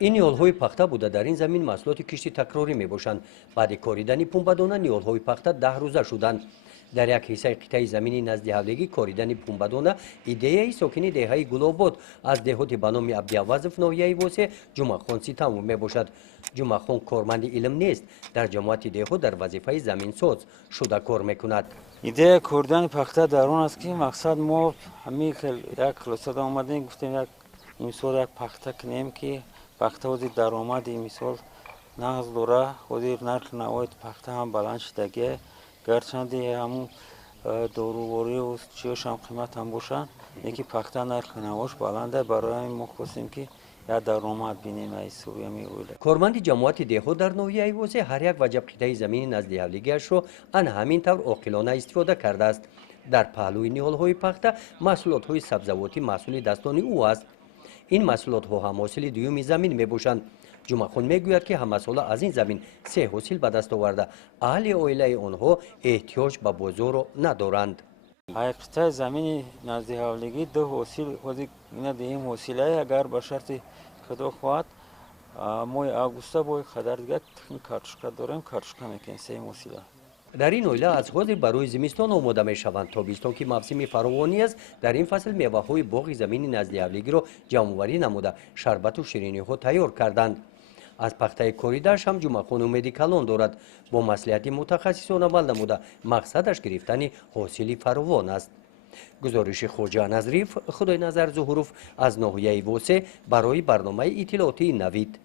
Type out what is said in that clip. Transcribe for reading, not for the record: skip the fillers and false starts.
این نیال‌های پخته بوده در این زمین محصولات کشتی تکراری میباشند. بعد کاریدن پنبه‌دانه نیال‌های پخته 10 روزه شدند. در یک حصه قطعه زمینی نزد حولیگی کاریدن پنبه‌دانه ایده ساکنی دهه گل‌آباد از دهات به نام عبدالوظف ناحیه واسه جمعه‌خان تمام میباشد. جمعه‌خان کارمند علم نیست، در جماعت دهات در وظیفه زمینساز شده کار میکند. ایده کاریدن پخته در آن است که مقصد ما همین یک کلاس آمدیم گفتیم یک مثال یک پخته کنیم که پخته وزی درآمد مثال نقص داره خودی نرخ نوایت پخته هم بلند شدگی گرچندی همون داروواری و چیش هم قیمت هم باشن یکی پخته نرخ نواش بلنده برای ما خواستیم که یا درآمد بینیم ای سوریه میوله. کارمند جماعت دهات در ناحیه ایوازه هر یک وجب قطعه زمین نزد حولیگیش رو ان همین طور عاقلانه استفاده کرده است. در پهلوی نیال‌های پخته محصولات‌های سبزواتی محصول دستانی او است. این محصولات هم حاصل دوم زمین میباشند. جمعه‌خان میگوید که همه ساله از این زمین 3 حاصل به دست آورده. اهل عائله آنها احتیاج به بازار را ندارند. قطعه زمین نزد حولیگی 2 حاصل خودی اینا دیم حاصله اگر به شرط خدا خواهد ماه آگوستا باید خدر دیگه کارشکا داریم کارشکا میکنیم 3 حاصله. در این اویله از حاضر برای زمستان آماده می شوند. تابستان که موسم فراوانی است در این فصل میوه های باغ زمین نزد حولیگی را جمع آوری نموده شربت و شیرینی ها تیار کردند. از پخته کاریدش هم جمعه‌خان امیدی کلان دارد. با مصلحت متخصصان عمل نموده مقصدش گرفتن حاصل فراوان است. گزارش خواجه نظریف خدای نظر ظهوروف از ناحیه واسه برای برنامه اطلاعاتی نوید.